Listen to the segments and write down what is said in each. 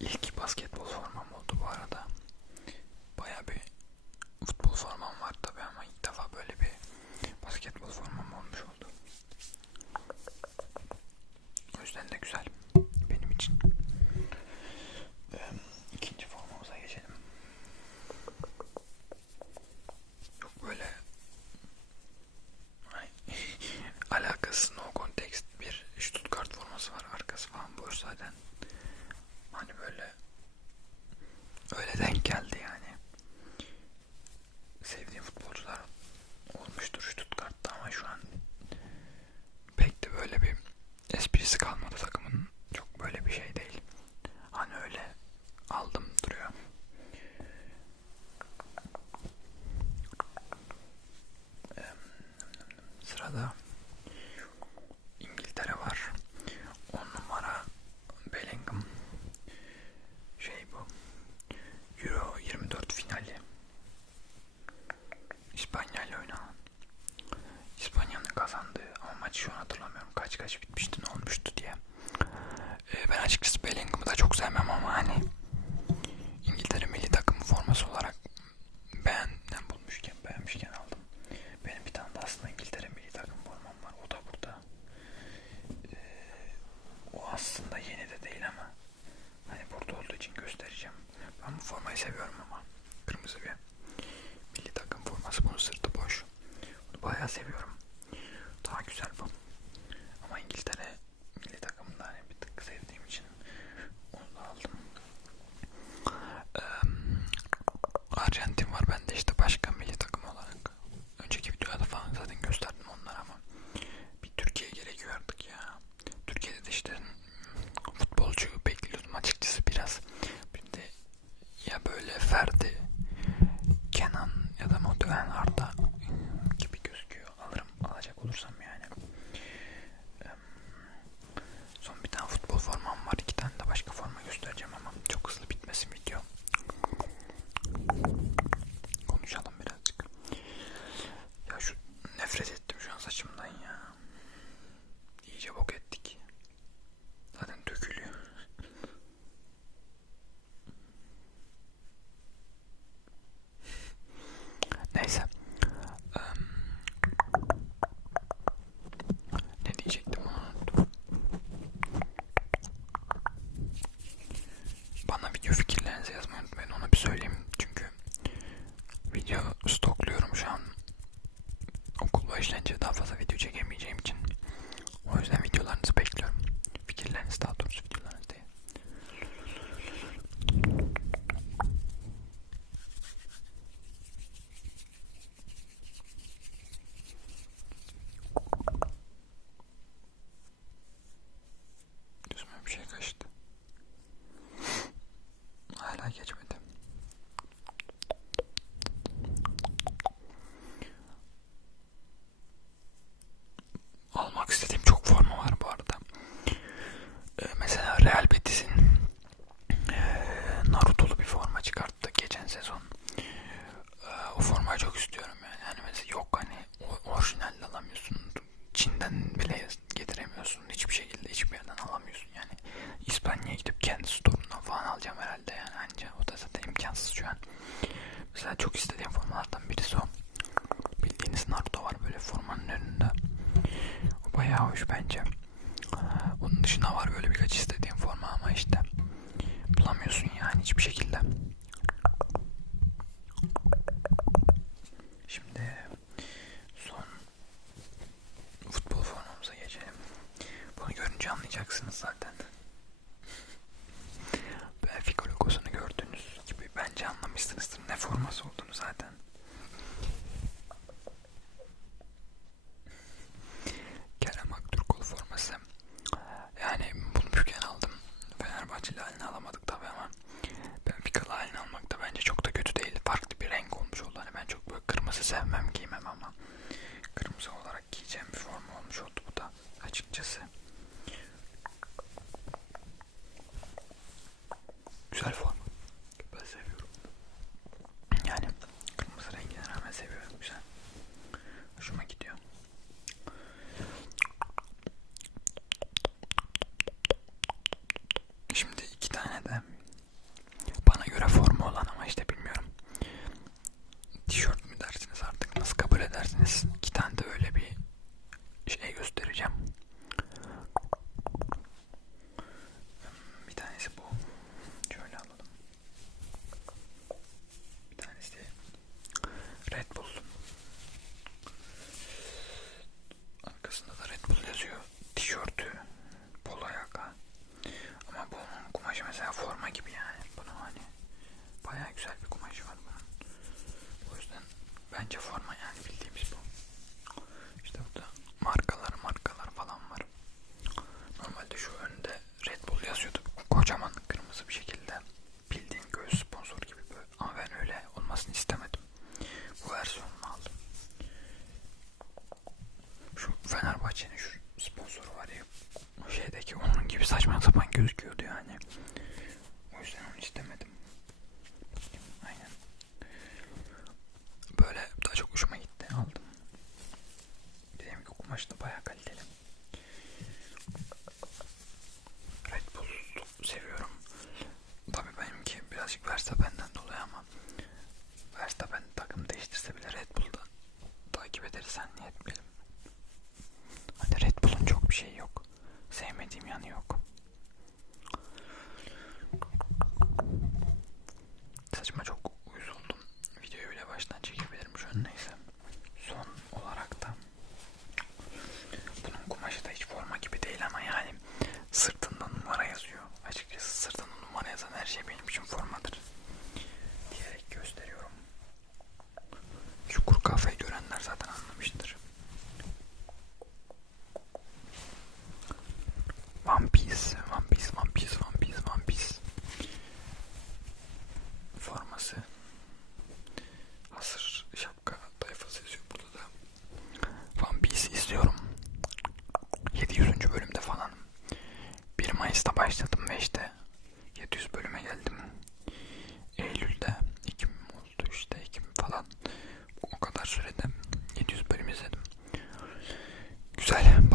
ilk basketbol formam oldu bu arada. Ferdi, Kenan ya da muhtemelen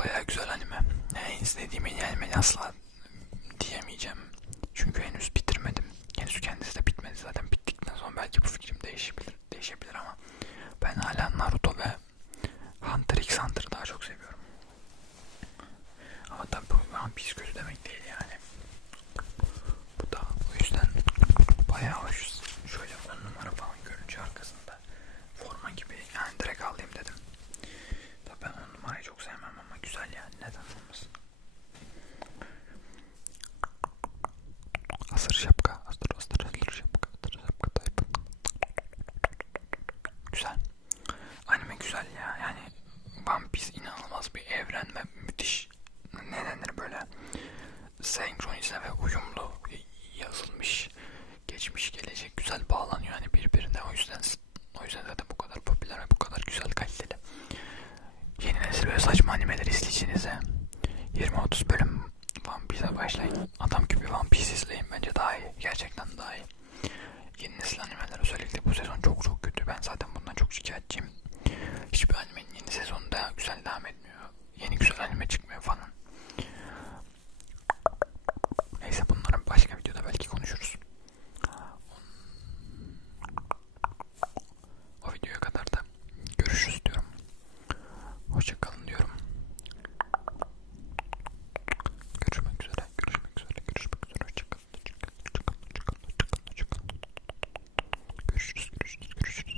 baya güzel anime. E, yani izlediğim en asla diyemeyeceğim. Çünkü henüz bitirmedim. Henüz kendisi de bitmedi zaten. Bittikten sonra belki bu fikrim değişebilir, değişebilir ama ben hala Naruto ve Hunter x Hunter'ı daha çok seviyorum. Ama tabii bu One Piece kötü demek değil yani. bize ve uyumlu yazılmış. Geçmiş gelecek güzel bağlanıyor yani birbirine. O yüzden o yüzden zaten bu kadar popüler ve bu kadar güzel kaliteli. Yeni nesil böyle saçma animeler izleyicinize 20-30